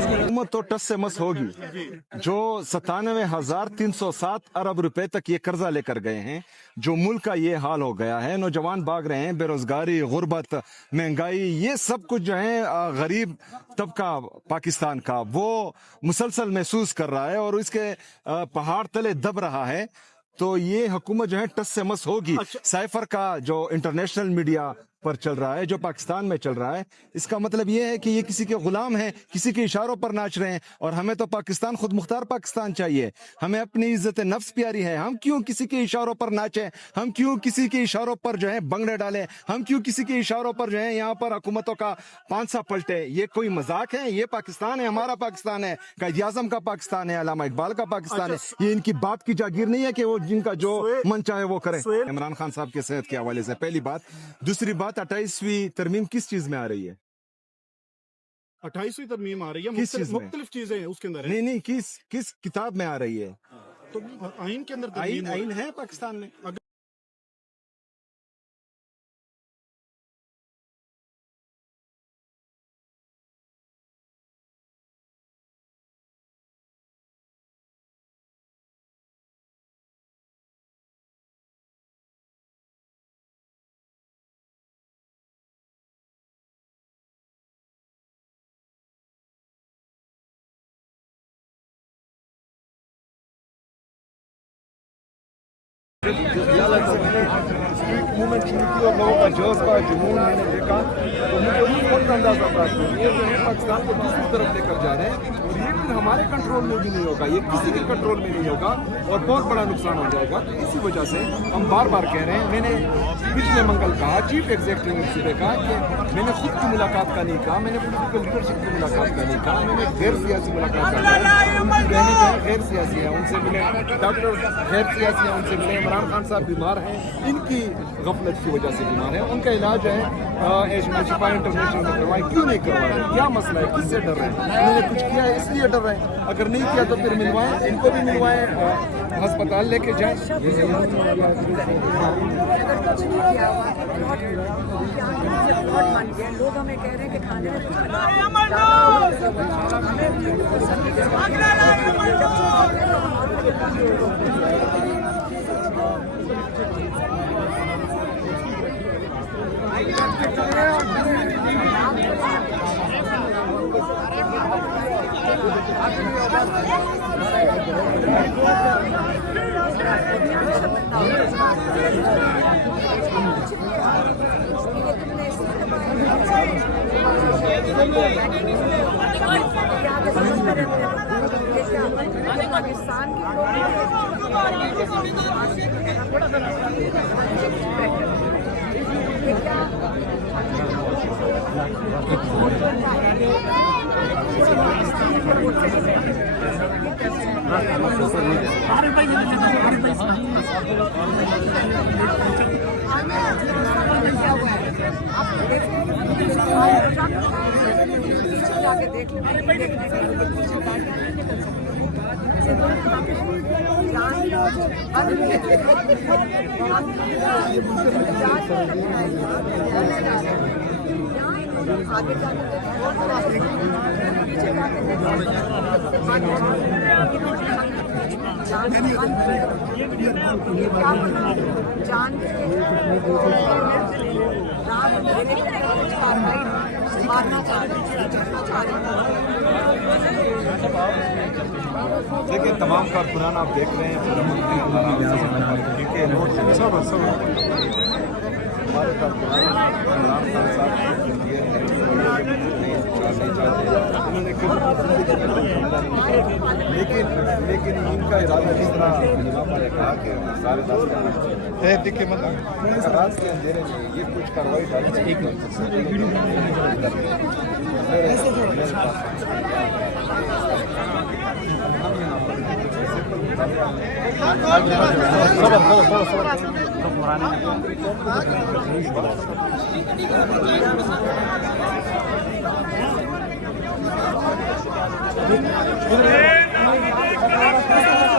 हुकूमत तो टस से मस होगी। जो 97,307 अरब रुपए तक ये कर्जा लेकर गए हैं, जो मुल्क का ये हाल हो गया है, नौजवान भाग रहे हैं, बेरोजगारी, गुर्बत, महंगाई, ये सब कुछ जो है गरीब तबका पाकिस्तान का वो मुसलसल महसूस कर रहा है और इसके पहाड़ तले दब रहा है। तो ये हुकूमत जो है टस से मस होगी। साइफर का जो इंटरनेशनल मीडिया पर चल रहा है, जो पाकिस्तान में चल रहा है, इसका मतलब ये है कि ये किसी के गुलाम हैं, किसी के इशारों पर नाच रहे हैं। और हमें तो पाकिस्तान खुद मुख्तार पाकिस्तान चाहिए, हमें अपनी इज्जत नफ्स प्यारी है। हम क्यों किसी के इशारों पर नाचें, हम क्यों किसी के इशारों पर जो है बंगड़े डालें, हम क्यों किसी के इशारों पर जो है यहाँ पर हुकूमतों का पांसा पलटे। ये कोई मजाक है? ये पाकिस्तान है, हमारा पाकिस्तान है, कायद आज़म का पाकिस्तान है, अल्लामा इकबाल का पाकिस्तान है। ये इनकी बाप की जागीर नहीं है कि वो जिनका जो मन चाहे वो करें। इमरान खान साहब के सेहत के हवाले से पहली बात। दूसरी बात, 28वीं तरमीम किस चीज में आ रही है? 28वीं तरमीम आ रही है, किस चीज में? मुख्तलिफ चीजें हैं उसके अंदर। नहीं, किस किताब में आ रही है? तो आइन के अंदर आइन है पाकिस्तान में। मूवमेंट शुरू की और लोगों का जोश का जुनून मैंने देखा तो मुझे उस वक्त अंदाजा था कि ये जो है पाकिस्तान को दूसरी तरफ लेकर जा रहे हैं और ये फिर हमारे कंट्रोल में भी नहीं होगा, ये किसी के कंट्रोल में नहीं होगा और बहुत बड़ा नुकसान हो जाएगा। तो इसी वजह से हम बार बार कह रहे हैं, मैंने पिछले मंगल कहा, चीफ एग्जीक्यूटिव से कहा कि मैंने खुद की मुलाकात का नहीं कहा, मैंने पॉलिटिकल लीडरशिप की मुलाकात का नहीं कहा, मैंने गैर सियासी मुलाकात का कहा। गैर सियासी है उनसे मिले, डॉक्टर गैर सियासी है उनसे मिले। इमरान खान साहब बीमार हैं, इनकी गफलत की वजह से बीमार है, उनका इलाज है शिफा इंटरनेशनल में करवाए। क्यों नहीं करवाए? क्या मसला है? किससे डर रहे हैं? उन्होंने कुछ किया है इसलिए डर रहे हैं। अगर नहीं किया तो फिर मिलवाएं, इनको भी मिलवाएं, अस्पताल लेके जाएं। लोग हमें कह रहे हैं कि खाने में पाकिस्तान जाके देख आगे जाके जान देखिए, तमाम कारकुनान आप देख रहे हैं क्योंकि नोट हमारे कारकुनान इमरान खान साहब के लिए लेकिन इनका इरादा इस तरह ने कहा कि सारे देखिए मतलब रात के अंधेरे में ये कुछ कार्रवाई डालनी चाहिए। Hey!